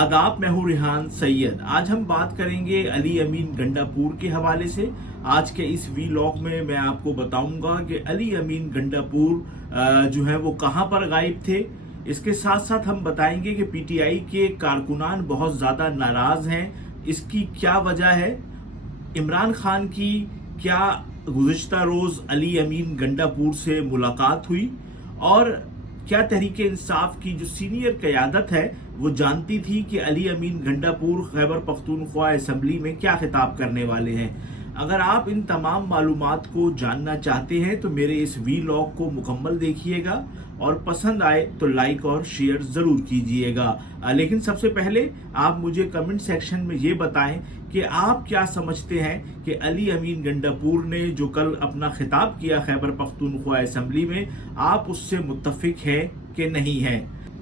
आदाब, मैं हूँ रिहान सैयद। आज हम बात करेंगे अली अमीन गंडापुर के हवाले से। आज के इस वीलॉग में मैं आपको बताऊंगा कि अली अमीन गंडापुर जो है वो कहां पर गायब थे। इसके साथ साथ हम बताएंगे कि पीटीआई के कारकुनान बहुत ज्यादा नाराज हैं। इसकी क्या वजह है? इमरान खान की क्या गुज़िश्ता रोज अली अमीन गंडापुर से मुलाकात हुई और क्या तहरीके इंसाफ की जो सीनियर क़यादत है वो जानती थी कि अली अमीन गंडापुर खैबर पख्तूनख्वा असेंबली में क्या खिताब करने वाले हैं? अगर आप इन तमाम मालूमात को जानना चाहते हैं तो मेरे इस वीलॉग को मुकम्मल देखिएगा और पसंद आए तो लाइक और शेयर जरूर कीजिएगा। लेकिन सबसे पहले आप मुझे कमेंट सेक्शन में ये बताएं कि आप क्या समझते हैं कि अली अमीन गंडापुर ने जो कल अपना खिताब किया खैबर पख्तूनख्वा असेंबली में, आप उससे मुत्तफिक है कि नहीं है।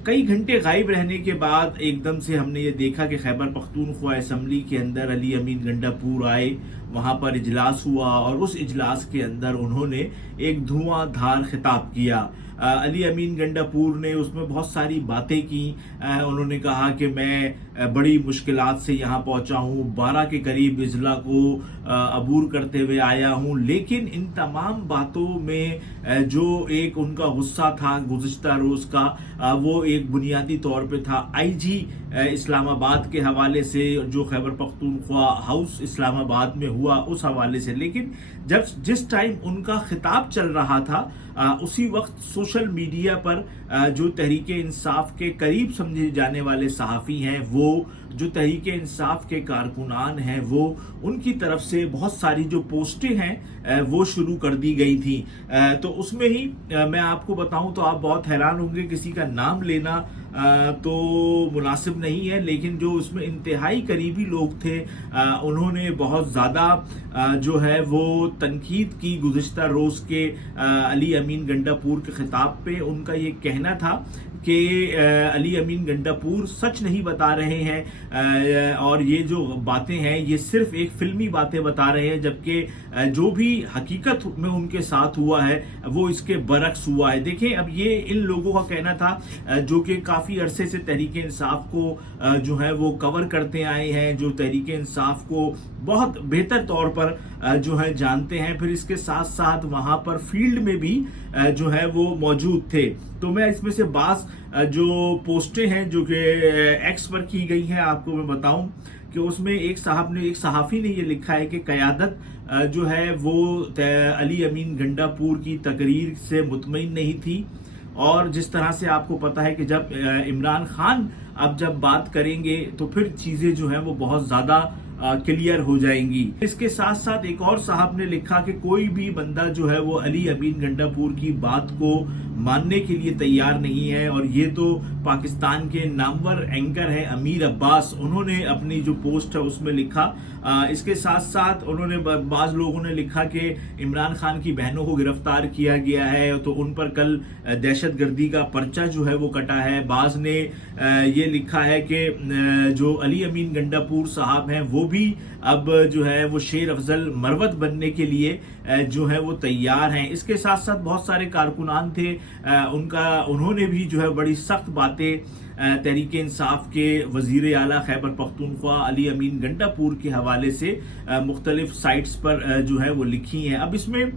कई घंटे गायब रहने के बाद एकदम से हमने ये देखा कि खैबर पख्तूनख्वा असेंबली के अंदर अली अमीन गंडापुर आए, वहां पर इजलास हुआ और उस इजलास के अंदर उन्होंने एक धुआंधार खिताब किया। अली अमीन गंडापुर ने उसमें बहुत सारी बातें की। उन्होंने कहा कि मैं बड़ी मुश्किलात से यहाँ पहुंचा हूँ, 12 के करीब इजला को अबूर करते हुए आया हूँ, लेकिन इन तमाम बातों में जो एक उनका गुस्सा था गुज़िश्ता रोज का, वो एक बुनियादी तौर पे था आईजी इस्लामाबाद के हवाले से, जो खैबर पख्तूनख्वा हाउस इस्लामाबाद में हुआ उस हवाले से। लेकिन जब जिस टाइम उनका खिताब चल रहा था उसी वक्त सोशल मीडिया पर जो तहरीके इंसाफ के करीब समझे जाने वाले सहाफ़ी हैं, वो जो तहरीके इंसाफ के कारकुनान हैं, वो उनकी तरफ से बहुत सारी जो पोस्टें हैं वो शुरू कर दी गई थी। तो उसमें ही मैं आपको बताऊं तो आप बहुत हैरान होंगे, किसी का नाम लेना तो मुनासिब नहीं है, लेकिन जो उसमें इंतहाई करीबी लोग थे उन्होंने बहुत ज़्यादा जो है वो तनकीद की गुज़िश्ता रोज़ के अली अमीन गंडापुर के खिताब पे। उनका ये कहना था कि अली अमीन गंडापुर सच नहीं बता रहे हैं और ये जो बातें हैं ये सिर्फ एक फिल्मी बातें बता रहे हैं, जबकि जो भी हकीकत में उनके साथ हुआ है वो इसके बरक्स हुआ है। देखें, अब ये इन लोगों का कहना था जो कि काफ़ी अरसे से तहरीके इंसाफ को जो है वो कवर करते आए हैं, जो तहरीके इंसाफ को बहुत बेहतर तौर पर जो है जानते हैं, फिर इसके साथ साथ वहाँ पर फील्ड में भी जो है वो मौजूद थे। तो मैं इसमें से बाज़ जो पोस्टें हैं जो कि एक्स पर की गई हैं आपको मैं बताऊं कि उसमें एक सहाफ़ी ने ये लिखा है कि क़यादत जो है वो अली अमीन गंडापुर की तकरीर से मुतमईन नहीं थी। और जिस तरह से आपको पता है कि जब इमरान खान अब जब बात करेंगे तो फिर चीज़ें जो हैं वो बहुत ज़्यादा क्लियर हो जाएंगी। इसके साथ साथ एक और साहब ने लिखा कि कोई भी बंदा जो है वो अली अमीन गंडापुर की बात को मानने के लिए तैयार नहीं है। और ये तो पाकिस्तान के नामवर एंकर हैं अमीर अब्बास, उन्होंने अपनी जो पोस्ट है उसमें लिखा। इसके साथ साथ उन्होंने बाज़ लोगों ने लिखा कि इमरान खान की बहनों को गिरफ्तार किया गया है तो उन पर कल दहशतगर्दी का पर्चा जो है वो कटा है। बाज़ ने ये लिखा है कि जो अली अमीन गंडापुर साहब हैं वो भी अब जो है वो शेर अफजल मरवत बनने के लिए जो है वो तैयार हैं। इसके साथ साथ बहुत सारे कारकुनान थे, उन्होंने भी जो है बड़ी सख्त बातें तहरीके इंसाफ के वजीर आला खैबर पख्तूनख्वा अली अमीन गंडापुर के हवाले से मुख्तलिफ साइट्स पर जो है वो लिखी हैं। अब इसमें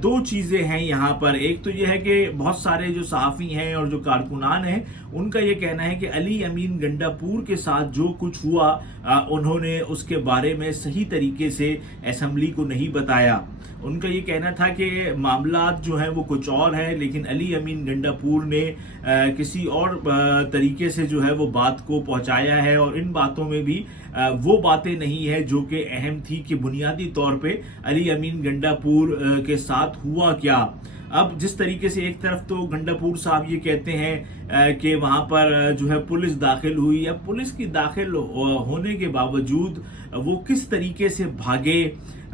दो चीज़ें हैं यहाँ पर। एक तो ये है कि बहुत सारे जो सहाफ़ी हैं और जो कारकुनान हैं उनका ये कहना है कि अली अमीन गंडापुर के साथ जो कुछ हुआ उन्होंने उसके बारे में सही तरीके से असेंबली को नहीं बताया। उनका ये कहना था कि मामलात जो हैं वो कुछ और हैं, लेकिन अली अमीन गंडापुर ने किसी और तरीके से जो है वो बात को पहुंचाया है और इन बातों में भी वो बातें नहीं है जो कि अहम थी कि बुनियादी तौर पे अली अमीन गंडापुर के साथ हुआ क्या। अब जिस तरीके से एक तरफ तो गंडापुर साहब ये कहते हैं कि वहाँ पर जो है पुलिस दाखिल हुई, अब पुलिस की दाखिल होने के बावजूद वो किस तरीके से भागे,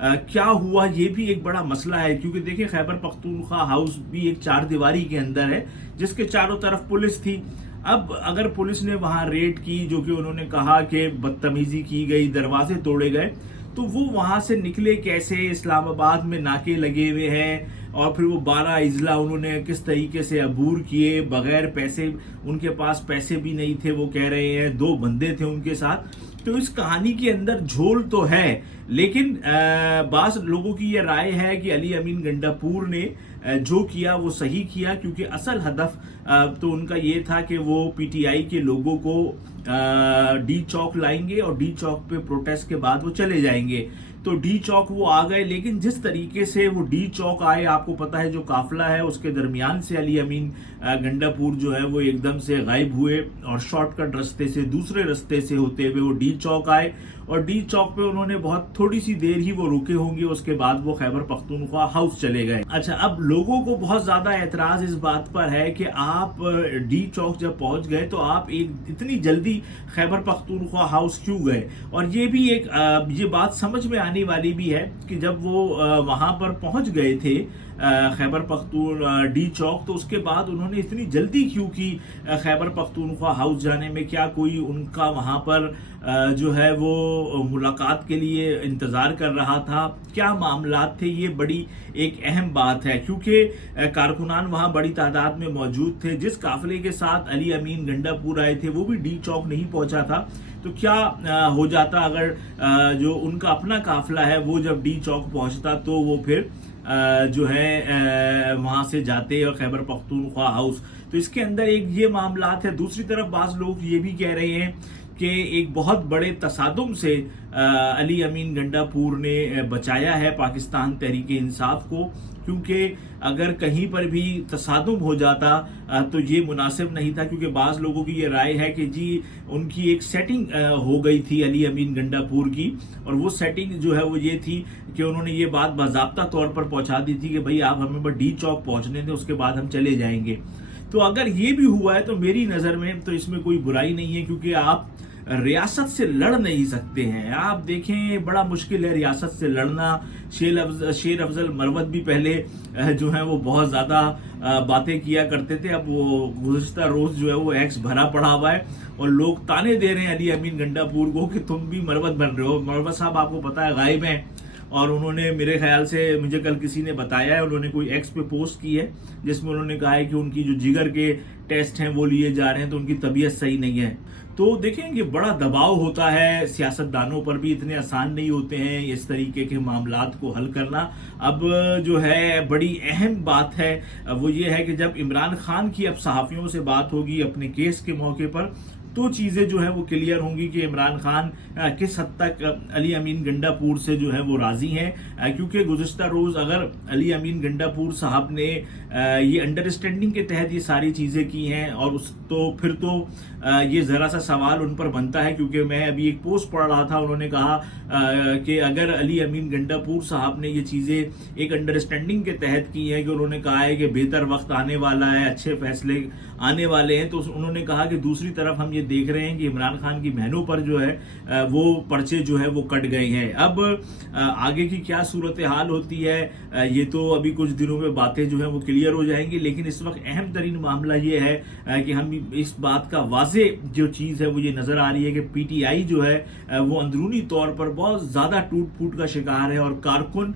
क्या हुआ, ये भी एक बड़ा मसला है। क्योंकि देखिए खैबर पख्तूनख्वा हाउस भी एक चार दीवारी के अंदर है जिसके चारों तरफ पुलिस थी। अब अगर पुलिस ने वहां रेड की, जो कि उन्होंने कहा कि बदतमीजी की गई, दरवाजे तोड़े गए, तो वो वहां से निकले कैसे? इस्लामाबाद में नाके लगे हुए हैं, और फिर वो 12 अजला उन्होंने किस तरीके से अबूर किए बगैर पैसे, उनके पास पैसे भी नहीं थे, वो कह रहे हैं 2 बंदे थे उनके साथ। तो इस कहानी के अंदर झोल तो है, लेकिन बास लोगों की ये राय है कि अली अमीन गंडापुर ने जो किया वो सही किया, क्योंकि असल हदफ तो उनका ये था कि वो पीटीआई के लोगों को डी चौक लाएंगे और डी चौक पे प्रोटेस्ट के बाद वो चले जाएंगे। तो डी चौक वो आ गए, लेकिन जिस तरीके से वो डी चौक आए, आपको पता है जो काफिला है उसके दरमियान से अली अमीन गंडापुर जो है वो एकदम से गायब हुए और शॉर्टकट रास्ते से दूसरे रास्ते से होते हुए वो डी चौक आए और डी चौक पे उन्होंने बहुत थोड़ी सी देर ही वो रुके होंगे, उसके बाद वो खैबर पख्तूनख्वा हाउस चले गए। अच्छा, अब लोगों को बहुत ज्यादा एतराज इस बात पर है कि आप डी चौक जब पहुंच गए तो आप इतनी जल्दी खैबर पख्तूनख्वा हाउस क्यों गए। और ये भी एक ये बात समझ में आने वाली भी है कि जब वो वहां पर पहुंच गए थे खैबर पख्तून डी चौक, तो उसके बाद उन्होंने इतनी जल्दी क्यों की खैबर पख्तूनख्वा हाउस जाने में। क्या कोई उनका वहां पर जो है वो मुलाकात के लिए इंतजार कर रहा था, क्या मामलात थे, ये बड़ी एक अहम बात है, क्योंकि कारकुनान वहां बड़ी तादाद में मौजूद थे। जिस काफिले के साथ अली अमीन गंडापुर आए थे वो भी डी चौक नहीं पहुंचा था, तो क्या हो जाता अगर जो उनका अपना काफिला है वो जब डी चौक पहुंचता, तो वो फिर जो है वहां से जाते और खैबर पख्तूनख्वा हाउस। तो इसके अंदर एक ये मामलात है। दूसरी तरफ बाज लोग ये भी कह रहे हैं कि एक बहुत बड़े तसादुम से अली अमीन गंडापुर ने बचाया है पाकिस्तान तहरीक इंसाफ को, क्योंकि अगर कहीं पर भी तसादुम हो जाता तो ये मुनासिब नहीं था, क्योंकि बाज़ लोगों की ये राय है कि जी उनकी एक सेटिंग हो गई थी अली अमीन गंडापुर की, और वो सेटिंग जो है वो ये थी कि उन्होंने ये बात बाज़ाब्ता तौर पर पहुंचा दी थी कि भाई आप हमें बस डी चौक पहुंचने दें, उसके बाद हम चले जाएंगे। तो अगर ये भी हुआ है तो मेरी नज़र में तो इसमें कोई बुराई नहीं है, क्योंकि आप रियासत से लड़ नहीं सकते हैं। आप देखें बड़ा मुश्किल है रियासत से लड़ना। शेर अफजल मरवत भी पहले जो है वो बहुत ज्यादा बातें किया करते थे, अब वो गुज़िश्ता रोज जो है वो एक्स भरा पड़ा हुआ है और लोग ताने दे रहे हैं अली अमीन गंडापुर को कि तुम भी मरवत बन रहे हो। मरवत साहब आपको पता है गायब हैं, और उन्होंने मेरे ख्याल से मुझे कल किसी ने बताया है, उन्होंने कोई एक्स पे पोस्ट की है जिसमें उन्होंने कहा है कि उनकी जो जिगर के टेस्ट हैं वो लिए जा रहे हैं, तो उनकी तबीयत सही नहीं है। तो देखेंगे बड़ा दबाव होता है, सियासतदानों पर भी इतने आसान नहीं होते हैं इस तरीके के मामलात को हल करना। अब जो है बड़ी अहम बात है वो ये है कि जब इमरान खान की अब सहाफ़ियों से बात होगी अपने केस के मौके पर, तो चीजें जो है वो क्लियर होंगी कि इमरान खान किस हद तक अली अमीन गंडापुर से जो है वो राजी हैं, क्योंकि गुज़िश्ता रोज अगर अली अमीन गंडापुर साहब ने ये अंडरस्टैंडिंग के तहत ये सारी चीजें की हैं, और उस तो फिर तो ये जरा सा सवाल उन पर बनता है, क्योंकि मैं अभी एक पोस्ट पढ़ रहा था, उन्होंने कहा कि अगर अली अमीन गंडापुर साहब ने ये चीजें एक अंडरस्टैंडिंग के तहत की हैं कि उन्होंने कहा है कि बेहतर वक्त आने वाला है, अच्छे फैसले आने वाले हैं, तो उन्होंने कहा कि दूसरी तरफ हम ये देख रहे हैं कि इमरान खान की बहनों पर जो है वो पर्चे जो है वो कट गए हैं। अब आगे की क्या सूरत हाल होती है ये तो अभी कुछ दिनों में बातें जो है वो क्लियर हो जाएंगी, लेकिन इस वक्त अहम तरीन मामला ये है कि हम इस बात का वाजे जो चीज है वो ये नजर आ रही है कि पीटीआई जो है वो अंदरूनी तौर पर बहुत ज्यादा टूट फूट का शिकार है, और कारकुन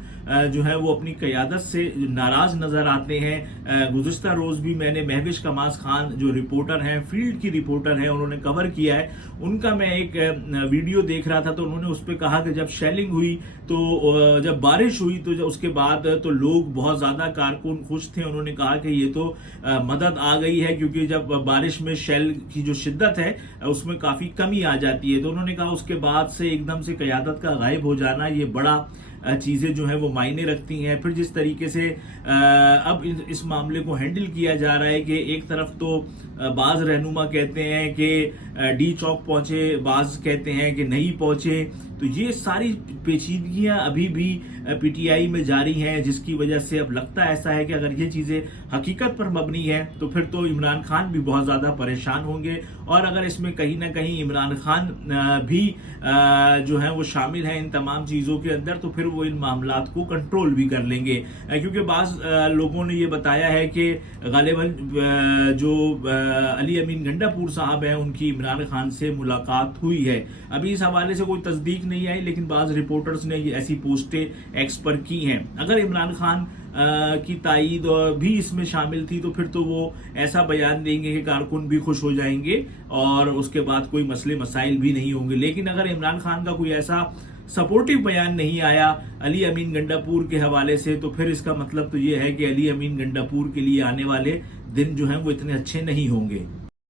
जो है वो अपनी क़यादत से नाराज नजर आते हैं। गुज़िश्ता रोज भी मैंने महविश कमास खान जो रिपोर्टर हैं, फील्ड की रिपोर्टर हैं, उन्होंने कवर किया है, उनका मैं एक वीडियो देख रहा था, तो उन्होंने उस पर कहा कि जब शेलिंग हुई तो जब बारिश हुई तो उसके बाद तो लोग बहुत ज्यादा कारकुन खुश थे। उन्होंने कहा कि ये तो मदद आ गई है, क्योंकि जब बारिश में शेल की जो शिद्दत है उसमें काफी कमी आ जाती है। तो उन्होंने कहा उसके बाद से एकदम से क़यादत का गायब हो जाना ये बड़ा चीजें जो है वो मायने रखती हैं। फिर जिस तरीके से अब इस मामले को हैंडल किया जा रहा है कि एक तरफ तो बाज रहनुमा कहते हैं कि डी चौक पहुंचे, बाज कहते हैं कि नहीं पहुंचे, तो ये सारी पेचीदगियां अभी भी पीटीआई में जारी हैं, जिसकी वजह से अब लगता ऐसा है कि अगर ये चीजें हकीकत पर मबनी है तो फिर तो इमरान खान भी बहुत ज्यादा परेशान होंगे, और अगर इसमें कहीं ना कहीं इमरान खान भी जो है वो शामिल है इन तमाम चीजों के अंदर, तो फिर वो इन मामलात को कंट्रोल भी कर लेंगे। क्योंकि बाज लोगों ने ये बताया है कि गालिबन जो अली अमीन गंडापुर साहब हैं उनकी इमरान खान से मुलाकात हुई है। अभी इस हवाले से कोई तस्दीक नहीं आई, लेकिन बाज रिपोर्टर्स ने ऐसी पोस्टें एक्स पर की हैं। अगर इमरान खान کی تائید بھی اس میں شامل تھی، تو پھر تو وہ ایسا بیان دیں گے کہ کارکن بھی خوش ہو جائیں گے اور اس کے بعد کوئی مسئلے مسائل بھی نہیں ہوں گے. لیکن اگر عمران خان کا کوئی ایسا سپورٹیو بیان نہیں آیا علی امین گنڈاپور کے حوالے سے، تو پھر اس کا مطلب تو یہ ہے کہ علی امین گنڈاپور کے لیے آنے والے دن جو ہیں وہ اتنے اچھے نہیں ہوں گے.